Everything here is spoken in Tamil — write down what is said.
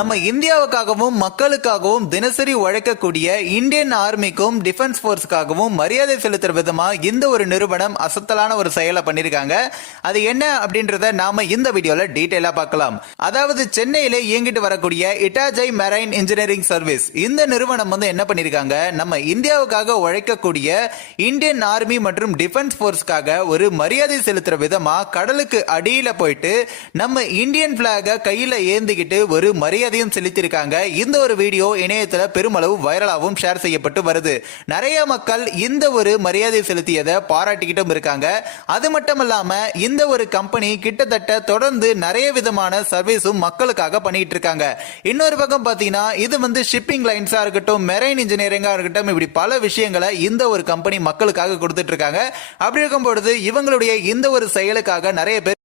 நம்ம இந்தியாவுக்காகவும் மக்களுக்காகவும் தினசரி உழைக்கக்கூடிய இந்தியன் ஆர்மிக்கும் டிஃபென்ஸ் போர்ஸ்க்காகவும் மரியாதை செலுத்துற விதமா இந்த ஒரு நிறுவனம் அசத்தலான ஒரு செயலை பண்ணிருக்காங்க. அது என்ன அப்படின்றத நாம இந்த வீடியோல டீடைலா பார்க்கலாம். அதாவது சென்னையில இயங்கிட்டு வரக்கூடிய இட்டாஜை மெரைன் இன்ஜினியரிங் சர்வீஸ் இந்த நிறுவனம் என்ன பண்ணிருக்காங்க, நம்ம இந்தியாவுக்காக உழைக்கக்கூடிய இந்தியன் ஆர்மி மற்றும் டிஃபென்ஸ் போர்ஸ்க்காக ஒரு மரியாதை செலுத்துற விதமா கடலுக்கு அடியில போயிட்டு நம்ம இந்தியன் பிளாக கையில ஏந்திக்கிட்டு ஒரு மரியாதையும் செலுத்தியிருக்காங்க. இந்த ஒரு வீடியோ இணையத்துல பெருமளவு வைரலாகவும் ஷேர் செய்யப்பட்டு வருது. நிறைய மக்கள் இந்த ஒரு மரியாதை செலுத்தியதை பாராட்டிக்கிட்டும் இருக்காங்க. அது மட்டும் இல்லாம இந்த ஒரு கம்பெனி கிட்டத்தட்ட தொடர்ந்து நிறைய விதமான சர்வீஸும் மக்களுக்காக பண்ணிட்டு இருக்காங்க. இன்னொரு பக்கம் பாத்தீங்கன்னா இது ஷிப்பிங் லைன்ஸா இருக்கட்டும், மெரைன் இன்ஜினியரிங்கா இருக்கட்டும், இப்படி பல விஷயங்களை இந்த ஒரு கம்பெனி மக்களுக்காக கொடுத்துட்டு இருக்காங்க. அப்படி இருக்கும் பொழுது இவங்களுடைய இந்த ஒரு செயலுக்காக நிறைய பேர்